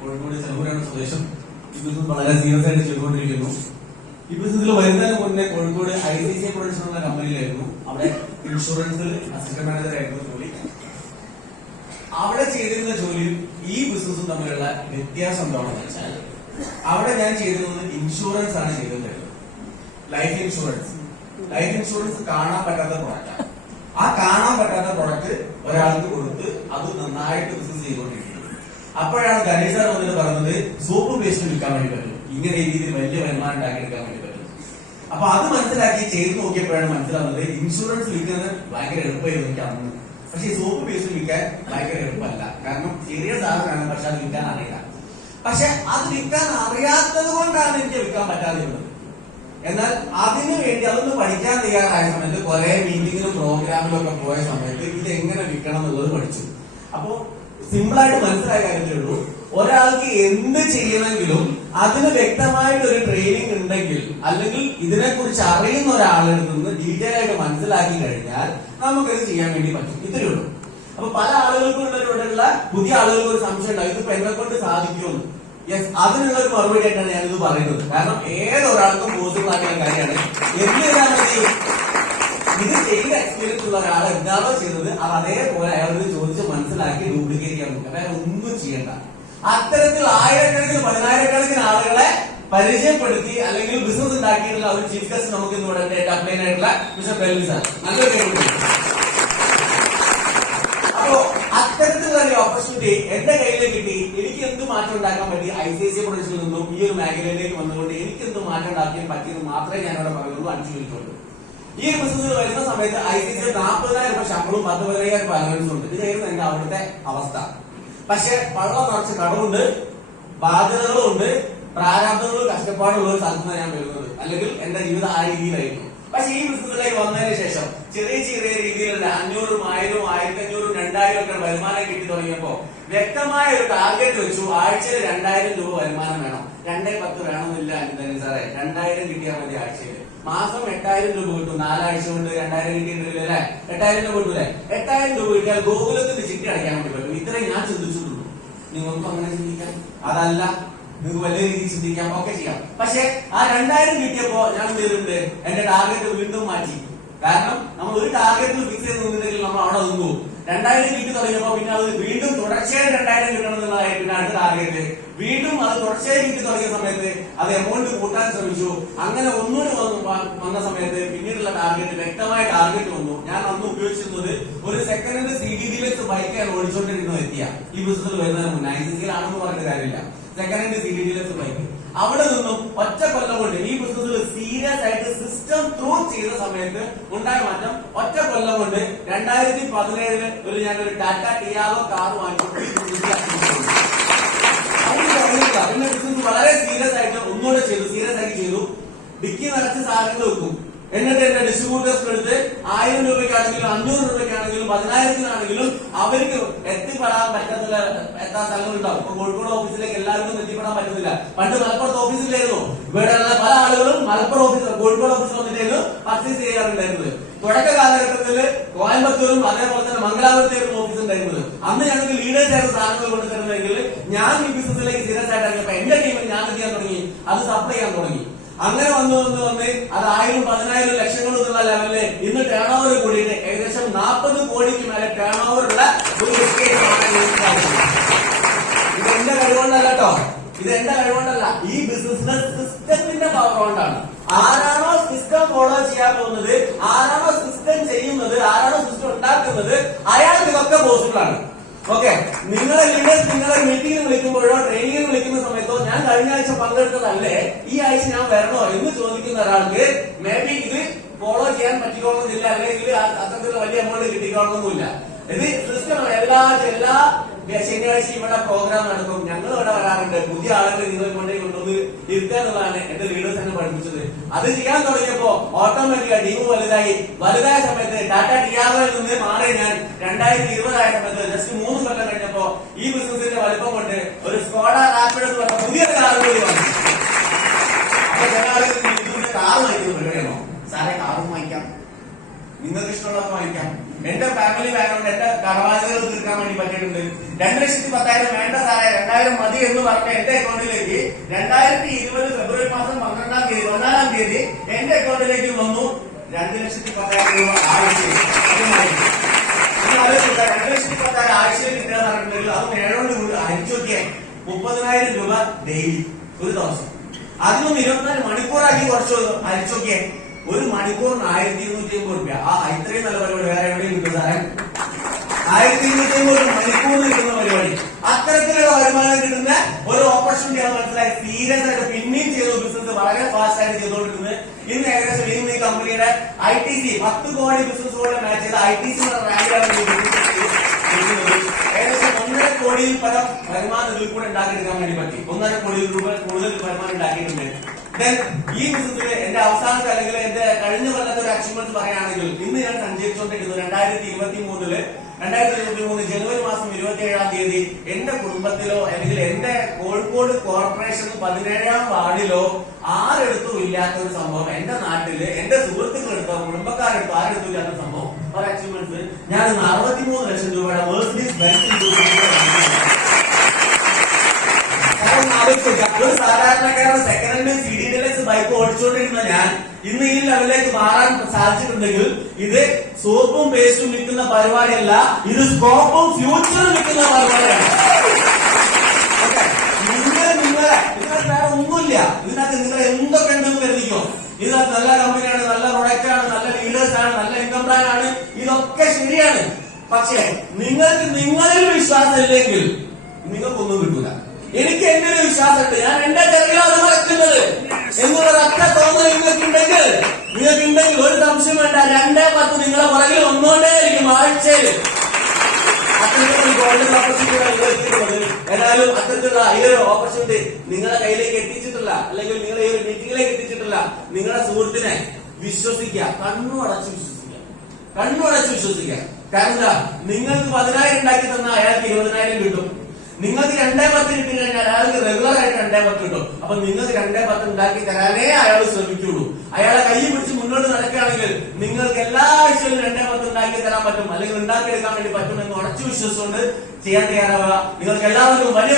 കോഴിക്കോട് ചെറുപുരാണ് സ്വദേശം. ഈ ബിസിനസ് വളരെ സീരിയസ് ആയിട്ട് ചെയ്തുകൊണ്ടിരിക്കുന്നു. ഈ ബിസിനസ്സിൽ വരുന്നതിന് മുന്നേ കോഴിക്കോട് ICICI പ്രൊഡക്ഷൻ എന്ന കമ്പനിയിലായിരുന്നു. അവിടെ ഇൻഷുറൻസിൽ അസിസ്റ്റന്റ് മാനേജർ ആയിരുന്നു ജോലി. അവിടെ ചെയ്തിരുന്ന ജോലിയും ഈ ബിസിനസ്സും തമ്മിലുള്ള വ്യത്യാസം എന്താണെന്ന് വെച്ചാൽ, അവിടെ ഞാൻ ചെയ്തിരുന്നത് ഇൻഷുറൻസ് ആണ് ചെയ്തിരുന്നത്. Life insurance. ലൈഫ് ഇൻഷുറൻസ് കാണാൻ പറ്റാത്ത പ്രൊഡക്റ്റാണ്. ആ കാണാൻ പറ്റാത്ത പ്രൊഡക്റ്റ് ഒരാൾക്ക് കൊടുത്ത് അത് നന്നായിട്ട് ബിസിനസ് ചെയ്തുകൊണ്ടിരിക്കുന്നത്. അപ്പോഴാണ് ഗണേഷ് സാർ വന്നിട്ട് പറഞ്ഞത് സോപ്പ് പേസ്റ്റ് വിൽക്കാൻ വേണ്ടി പറ്റും, ഇങ്ങനെ രീതിയിൽ വലിയ വരുമാനം ഉണ്ടാക്കിയെടുക്കാൻ വേണ്ടി പറ്റും. അപ്പൊ അത് മനസ്സിലാക്കി ചെയ്ത് നോക്കിയപ്പോഴാണ് മനസ്സിലാവുന്നത് ഇൻഷുറൻസ് വിൽക്കുന്നത് ഭയങ്കര എളുപ്പമായിരുന്നു എനിക്ക് അന്ന്. പക്ഷെ ഈ സോപ്പ് പേസ്റ്റ് വിൽക്കാൻ ഭയങ്കര എളുപ്പമല്ല. കാരണം ചെറിയ സാധനമാണ്, പക്ഷെ അത് വിൽക്കാൻ അറിയില്ല. പക്ഷെ അത് വിൽക്കാൻ അറിയാത്തത് കൊണ്ടാണ് എനിക്ക് വിൽക്കാൻ പറ്റാതിരുന്നത്. എന്നാൽ അതിനു വേണ്ടി അതൊന്ന് പഠിക്കാൻ തയ്യാറായ സമയത്ത് കുറെ മീറ്റിങ്ങിനും പ്രോഗ്രാമിലും ഒക്കെ പോയ സമയത്ത് ഇത് എങ്ങനെ വിൽക്കണം എന്നുള്ളത് പഠിച്ചു. അപ്പോ സിമ്പിളായിട്ട് മനസ്സിലായ കാര്യമേ ഉള്ളൂ, ഒരാൾക്ക് എന്ത് ചെയ്യണമെങ്കിലും അതിന് വ്യക്തമായിട്ടൊരു ട്രെയിനിങ് ഉണ്ടെങ്കിൽ, അല്ലെങ്കിൽ ഇതിനെക്കുറിച്ച് അറിയുന്ന ഒരാളിൽ നിന്ന് ഡീറ്റെയിൽ ആയിട്ട് മനസ്സിലാക്കി കഴിഞ്ഞാൽ നമുക്കത് ചെയ്യാൻ വേണ്ടി പറ്റും. ഇത്രയേ ഉള്ളൂ. അപ്പൊ പല ആളുകൾക്കും ഇവിടെയുള്ള പുതിയ ആളുകൾക്ക് ഒരു സംശയം ഉണ്ടാവും, ഇതിപ്പോ എന്നെ കൊണ്ട് സാധിക്കുമെന്ന്. യെസ്, അതിനുള്ള ഒരു മറുപടി ആയിട്ടാണ് ഞാനിത് പറയുന്നത്. കാരണം ഏതൊരാൾക്കും പോസിബിൾ ആയിട്ടുള്ള കാര്യമാണ്. എന്ത് ചെയ്താൽ മതി, ഇത് ചെയ്ത എക്സ്പീരിയൻസ് ഉള്ള ഒരാൾ എന്താണോ ചെയ്തത് അത് അതേപോലെ അയാളോട് ചോദിച്ച് മനസ്സിലാക്കി ഡ്യൂപ്ലിക്കേറ്റ് ചെയ്യാൻ നോക്കുക. വേറെ ഒന്നും ചെയ്യണ്ട. അത്തരത്തിൽ ആയിരക്കണക്കിന് പതിനായിരക്കണക്കിന് ആളുകളെ പരിചയപ്പെടുത്തി അല്ലെങ്കിൽ ബിസിനസ് ഉണ്ടാക്കിയിട്ടുള്ള ഒരു ചീഫ് ഗസ്റ്റ് നമുക്ക് ഇന്ന് ഇവിടെ അപ്ലൈൻ ആയിട്ടുള്ള മിസ്റ്റർ ബെൽവി സാർ. നല്ലൊരു കേൾക്കുന്നു. അപ്പോ അത്തരത്തിലുള്ള ഒരു ഓപ്പർച്യൂണിറ്റി എന്റെ കയ്യിലേക്ക് കിട്ടി. എനിക്ക് എന്ത് മാറ്റം ഉണ്ടാക്കാൻ പറ്റി ICICI പ്രൊഡക്ഷനിൽ നിന്നും ഈ ഒരു മേഖലയിലേക്ക് വന്നുകൊണ്ട് എനിക്ക് എന്ത് മാറ്റം ഉണ്ടാക്കാൻ പറ്റിയെന്ന് മാത്രമേ ഞാൻ ഇവിടെ പറയുള്ളൂ, അനുസരിച്ചുള്ളൂ. ഈ ഒരു ബിസിനസ്സിൽ വരുന്ന സമയത്ത് ICICI 40,000 രൂപ ശമ്പളവും 10,000 രൂപ അലവൻസും ഉണ്ട്. ഇതായിരുന്നു എന്റെ അവിടുത്തെ അവസ്ഥ. പക്ഷെ പള്ളം നിറച്ച് കടവുണ്ട്, ബാധ്യതകളും ഉണ്ട്, പ്രാരാബ്ദങ്ങളും കഷ്ടപ്പാടുള്ള ഒരു സ്ഥലത്താണ് ഞാൻ വരുന്നത്. അല്ലെങ്കിൽ എന്റെ ജീവിതം ആ രീതിയിലായിരുന്നു. പക്ഷെ ഈ ബിസിനസ്സിലേക്ക് വന്നതിന് ശേഷം ചെറിയ ചെറിയ രീതിയിലുള്ള 500, 1000, 1500, 2000 ഒക്കെ വരുമാനം കിട്ടി തുടങ്ങിയപ്പോ വ്യക്തമായ ഒരു ടാർഗറ്റ് വെച്ചു. ആഴ്ചയിൽ 2000 രൂപ വരുമാനം വേണം. 2-10 വേണമെന്നില്ല അനിതൻ സാറേ, 2000 കിട്ടിയാൽ മതി ആഴ്ചയിൽ. മാസം 8000 രൂപ കിട്ടും. 4 ആഴ്ച കൊണ്ട് 2000 കിട്ടിയിട്ടില്ല അല്ലെ? 8000 രൂപ കിട്ടൂലേ? 8000 രൂപ കിട്ടിയാൽ ഗോകുലത്തിന്റെ ചിട്ടി അടയ്ക്കാൻ വേണ്ടി പറ്റും. ഇത്രയും ഞാൻ ചിന്തിച്ചിട്ടുള്ളൂ. നിങ്ങൾക്കും അങ്ങനെ ചിന്തിക്കാം. അതല്ല, നിങ്ങൾക്ക് വലിയ രീതിയിൽ ചിന്തിക്കാം, ഒക്കെ ചെയ്യാം. പക്ഷെ ആ 2000 കിട്ടിയപ്പോ ഞാൻ എന്ത് ചെയ്തിട്ടുണ്ട്, എന്റെ ടാർഗറ്റ് വീണ്ടും മാറ്റി. കാരണം നമ്മൾ ഒരു ടാർഗറ്റിൽ ഫിക്സ് ചെയ്ത് നിന്നിട്ടുണ്ടെങ്കിൽ നമ്മൾ അവിടെ നിന്നു. 2000 കിട്ടി തുടങ്ങിയപ്പോ പിന്നെ അത് വീണ്ടും തുടർച്ചയായി 2000 കിട്ടണം എന്നുള്ളതായി പിന്നെ അടുത്ത ടാർഗറ്റ്. വീണ്ടും അത് തുടർച്ചയായി കിട്ടി തുടങ്ങിയ സമയത്ത് അത് എമൗണ്ട് കൂട്ടാൻ ശ്രമിച്ചു. അങ്ങനെ ഒന്നുകൂടി വന്ന സമയത്ത് പിന്നീടുള്ള ടാർഗറ്റ് വ്യക്തമായ ടാർഗറ്റ് വന്നു. ഞാൻ അന്ന് ഉപയോഗിച്ചിരുന്നത് ഒരു സെക്കൻഡ് ഹാൻഡ് CDDLX ബൈക്കാണ് ഓടിച്ചോണ്ടിരുന്നത്. എത്തിയ ഈ ബിസിനസ്സിൽ വരുന്നതിന് മുന്നേ ICICIയിലാണെന്ന് പറഞ്ഞ കാര്യമില്ല, സെക്കൻഡ് ഹാൻഡ് CDDLX ബൈക്ക്. അവിടെ നിന്നും ഒറ്റ കൊല്ലം കൊണ്ട് ഈ ബിസിനസ്സിൽ സീരിയസ് ആയിട്ട് സിസ്റ്റം ത്രൂ ചെയ്ത സമയത്ത് ഉണ്ടായ മാറ്റം ഒറ്റ കൊല്ലം കൊണ്ട് 2017 ഞാനൊരു ടാറ്റ ടിയാഗോ കാർ വാങ്ങിച്ചു. പിന്നെ ബിസിനസ് വളരെ സീരിയസ് ആയിട്ട് ഒന്നുകൂടെ ചെയ്തു, സീരിയസ് ആയിട്ട് ചെയ്തു. ഡിക്കി നിറച്ച് സാധനങ്ങൾ വെക്കും. എന്നിട്ട് എന്റെ ഡിസ്ട്രിബ്യൂട്ടേഴ്സിന് എടുത്ത് 1000 രൂപയ്ക്കാണെങ്കിലും 500 രൂപയ്ക്കാണെങ്കിലും 10,000-ത്തിനാണെങ്കിലും അവർക്ക് എത്തിപ്പെടാൻ പറ്റത്തില്ല. എത്താൻ സ്ഥലങ്ങളുണ്ടാവും. ഇപ്പൊ കോഴിക്കോട് ഓഫീസിലേക്ക് എല്ലാവർക്കും എത്തിപ്പെടാൻ പറ്റുന്നില്ല. പണ്ട് മലപ്പുറത്ത് ഓഫീസിലായിരുന്നു. ഇവിടെയുള്ള പല ആളുകളും മലപ്പുറം ഓഫീസിൽ, കോഴിക്കോട് ഓഫീസിൽ വന്നിട്ടായിരുന്നു പർച്ചേസ് ചെയ്യാറുണ്ടായിരുന്നത്. തുടക്ക കാലഘട്ടത്തിൽ കോയമ്പത്തൂരും അതേപോലെ തന്നെ മംഗലാപുരത്തായിരുന്നു ഓഫീസ് ഉണ്ടായിരുന്നത്. അന്ന് ഞങ്ങൾക്ക് ലീഡേഴ്സ് ആയിരുന്നു സാധനങ്ങൾ കൊണ്ടുതരുന്നതെങ്കിൽ ഞാൻ ഈ ബിസിനസ്സിലേക്ക് സീരിയസ് ആയിട്ട് ഇറങ്ങിയപ്പോ എന്റെ ടീമിൽ ഞാൻ ചെയ്യാൻ തുടങ്ങി, അത് സപ്ലൈ ചെയ്യാൻ തുടങ്ങി. അങ്ങനെ വന്ന് അത് 1000, 10,000 ലക്ഷങ്ങൾ എന്നുള്ള ലെവലില് ഇന്ന് ടേൺ ഓവർ കൂടിയിട്ട് ഏകദേശം 40 കോടിക്ക് മേലെ ടേൺ ഓവർ ഉള്ള ഒരു ഇത് എന്റെ കഴിവുകൊണ്ടല്ല കേട്ടോ, ഇത് എന്റെ കഴിവുകൊണ്ടല്ല. ഈ ബിസിനസിന്റെ സിസ്റ്റത്തിന്റെ പവർ കൊണ്ടാണ്. ആരാണോ സിസ്റ്റം ഫോളോ ചെയ്യാൻ പോകുന്നത്, ആരാണോ സിസ്റ്റം ചെയ്യുന്നത്, ആരാണോ സിസ്റ്റം ഉണ്ടാക്കുന്നത്, അയാൾക്ക് ഇതൊക്കെ പോസിബിൾ ആണ്. ഓക്കെ, നിങ്ങളെ ലീഡേഴ്സ് നിങ്ങളെ മീറ്റിംഗിന് വിളിക്കുമ്പോഴോ ട്രെയിനിങ്ങിന് വിളിക്കുന്ന സമയത്തോ ഞാൻ കഴിഞ്ഞ ആഴ്ച പങ്കെടുത്തതല്ലേ ഈ ആഴ്ച ഞാൻ വരണോ എന്ന് ചോദിക്കുന്ന ഒരാൾക്ക് മേ ബി ഇത് ഫോളോ ചെയ്യാൻ പറ്റിക്കോണമെന്നില്ല, അല്ലെങ്കിൽ അത്തരത്തിലുള്ള വലിയ എമൗണ്ട് കിട്ടിക്കോണമെന്നില്ല. ഇത് സിസ്റ്റമാണ്. എല്ലാ ശനിയാഴ്ച ഇവിടെ പ്രോഗ്രാം നടക്കും. ഞങ്ങൾ ഇവിടെ വരാറുണ്ട്. പുതിയ ആളുകളെ നിങ്ങൾ കൊണ്ടുവന്ന് ഇരുത്തുക എന്നുള്ളതാണ് എന്റെ ലീഡേഴ്സ് എന്നെ പഠിപ്പിച്ചത്. അത് ചെയ്യാൻ തുടങ്ങിയപ്പോ ഓട്ടോമാറ്റിക്കായി ടീം വലുതായ സമയത്ത് ടാറ്റ ടിയാഗോയിൽ നിന്ന് മാറി ഞാൻ 2020 ആയ സമയത്ത് ജസ്റ്റ് 3 കൊല്ലം കഴിഞ്ഞപ്പോ ഈ ബിസിനസിന്റെ വലിപ്പം കൊണ്ട് ഒരു സ്കോഡ റാപ്പിഡ് എന്ന് പറഞ്ഞ പുതിയ കാർ കൂടി വന്നു. അപ്പൊ കാർ വാങ്ങിക്കുന്നു. സാറെ കാറും വാങ്ങിക്കാം, നിങ്ങൾക്ക് ഇഷ്ടമുള്ളതൊക്കെ വാങ്ങിക്കാം. എന്റെ ഫാമിലി ബാക്ക്ഗ്രൗണ്ട് എന്റെ കടബാധ്യതകൾ തീർക്കാൻ വേണ്ടി പറ്റിയിട്ടുണ്ട്. 2,10,000 വേണ്ട സാറേ 2,000 മതി എന്ന് പറഞ്ഞ എന്റെ അക്കൗണ്ടിലേക്ക് 2020 ഫെബ്രുവരി മാസം 14-ാം തീയതി എന്റെ അക്കൗണ്ടിലേക്ക് വന്നു 2,10,000 രൂപ ആഴ്ചയിൽ. 2,10,000 ആഴ്ചയിൽ കിട്ടുക പറഞ്ഞിട്ടുണ്ടെങ്കിൽ അതും 7 കൊണ്ട് അടിച്ചു നോക്കിയാൽ 30,000 രൂപ ഡെയിലി ഒരു ദിവസം. അതിനും 24 മണിക്കൂറാക്കി കുറച്ച് അടിച്ചു നോക്കിയേ ഒരു മണിക്കൂറിന് 1,250 രൂപ. ആ ഇത്രയും നല്ല പരിപാടി വേറെ എവിടെയും കിട്ടും സാറേ. 1,250 മണിക്കൂറിന് കിട്ടുന്ന പരിപാടി. അത്തരത്തിലുള്ള വരുമാനം കിട്ടുന്ന ഒരു ഓപ്പർച്യൂണിറ്റി ആണ് മനസ്സിലായി. സീരിയസ് ആയിട്ട് പിന്നെയും ചെയ്തു ബിസിനസ് വളരെ ഫാസ്റ്റ് ആയിട്ട് ചെയ്തുകൊണ്ടിരിക്കുന്നത്. ഇന്ന് ഏകദേശം ഇന്ന് ഈ കമ്പനിയുടെ ITC 10 കോടി ബിസിനസ്സുകളുടെ മാച്ച് ചെയ്ത് ITC റാങ്കിലാണ് ഏകദേശം 1.5 കോടിയിൽ പരം വരുമാനം ഇതിൽ കൂടെ ഉണ്ടാക്കിയെടുക്കാൻ വേണ്ടി പറ്റി. 1.5 കോടി രൂപ കൂടുതൽ വരുമാനം ഉണ്ടാക്കിയിട്ടുണ്ട്. ഈ ബിസിനസ്സിൽ എന്റെ അവസാനത്തെ അല്ലെങ്കിൽ എന്റെ കഴിഞ്ഞ കൊല്ലത്തെ ഒരു അച്ചീവ്മെന്റ് പറയുകയാണെങ്കിൽ ഇന്ന് ഞാൻ സഞ്ചരിച്ചുകൊണ്ടിരിക്കുന്നത് 2023 ജനുവരി മാസം 27-ാം തീയതി എന്റെ കുടുംബത്തിലോ അല്ലെങ്കിൽ എന്റെ കോഴിക്കോട് കോർപ്പറേഷൻ 17-ാം വാർഡിലോ ആരെടുത്തും ഇല്ലാത്ത ഒരു സംഭവം എന്റെ നാട്ടില് എന്റെ സുഹൃത്തുക്കളെടുത്തോ കുടുംബക്കാരെടുത്തോ ആരെടുത്തും ഇല്ലാത്ത സംഭവം ഒരു അച്ചീവ്മെന്റ് ഞാൻ 63 ലക്ഷം രൂപയുടെ മെഴ്സിഡീസ് ബെൻസ് ഒരു സാധാരണക്കാരുടെ second hand CD Deluxe bike ഓടിച്ചുകൊണ്ടിരുന്ന ഞാൻ ഇന്ന് ഈ ലെവലിലേക്ക് മാറാൻ സാധിച്ചിട്ടുണ്ടെങ്കിൽ ഇത് സോപ്പും പേസ്റ്റും വിൽക്കുന്ന പരിപാടിയല്ല, ഇത് സ്കോപ്പും ഫ്യൂച്ചറും വിൽക്കുന്ന പരിപാടിയാണ്. ഇതിനകത്ത് വേറെ ഒന്നുമില്ല. ഇതിനകത്ത് നിങ്ങൾ എന്തൊക്കെ ഉണ്ടെന്ന് കരുതിക്കോ. ഇതിനകത്ത് നല്ല കമ്പനിയാണ്, നല്ല പ്രൊഡക്റ്റ് ആണ്, നല്ല ലീഡേഴ്സ് ആണ്, നല്ല ഇൻകം പ്ലാൻ ആണ്, ഇതൊക്കെ ശരിയാണ്. പക്ഷേ നിങ്ങൾക്ക് നിങ്ങളിൽ വിശ്വാസം ഇല്ലെങ്കിൽ നിങ്ങൾക്കൊന്നും കിട്ടൂല. എനിക്ക് എന്റെ ഒരു വിശ്വാസമുണ്ട്, ഞാൻ എന്റെ ചെറിയാണ് മറക്കുന്നത് എന്നുള്ളത് അത്ര തോന്നൽ നിങ്ങൾക്കുണ്ടെങ്കിൽ ഒരു സംശയം വേണ്ട. 2-10 നിങ്ങളെ പുറകിൽ വന്നുകൊണ്ടേയിരിക്കും ആഴ്ചയിൽ. അത്തരത്തിലുള്ള ഗോൾഡൻ ഓപ്പർച്യൂണിറ്റികൾ ഏതായാലും അത്തരത്തിലുള്ള ഈ ഒരു ഓപ്പർച്യൂണിറ്റി നിങ്ങളുടെ കയ്യിലേക്ക് എത്തിച്ചിട്ടില്ല, അല്ലെങ്കിൽ നിങ്ങളെ ഈ ഒരു മീറ്റിംഗിലേക്ക് എത്തിച്ചിട്ടില്ല. നിങ്ങളുടെ സുഹൃത്തിനെ വിശ്വസിക്കുക, കണ്ണുടച്ച് വിശ്വസിക്കുക. കാരണം എന്താ, നിങ്ങൾക്ക് 10,000 ഉണ്ടാക്കി തന്ന അയാൾക്ക് 20,000 കിട്ടും. നിങ്ങൾക്ക് 2-10 കിട്ടി കഴിഞ്ഞാൽ അയാൾക്ക് റെഗുലർ ആയിട്ട് 2-10 കിട്ടും. അപ്പൊ നിങ്ങൾക്ക് 2-10 ഉണ്ടാക്കി തരാനേ അയാൾ ശ്രമിക്കുള്ളൂ. അയാളെ കൈ പിടിച്ച് മുന്നോട്ട് നടക്കുകയാണെങ്കിൽ നിങ്ങൾക്ക് എല്ലാ ആഴ്ചയിലും 2-10 ഉണ്ടാക്കി തരാൻ പറ്റും, അല്ലെങ്കിൽ ഉണ്ടാക്കിയെടുക്കാൻ വേണ്ടി പറ്റും എന്ന് ഉറച്ചു വിശ്വസിച്ചുകൊണ്ട് ചെയ്യാൻ തയ്യാറാവുക. നിങ്ങൾക്ക് എല്ലാവർക്കും വലിയ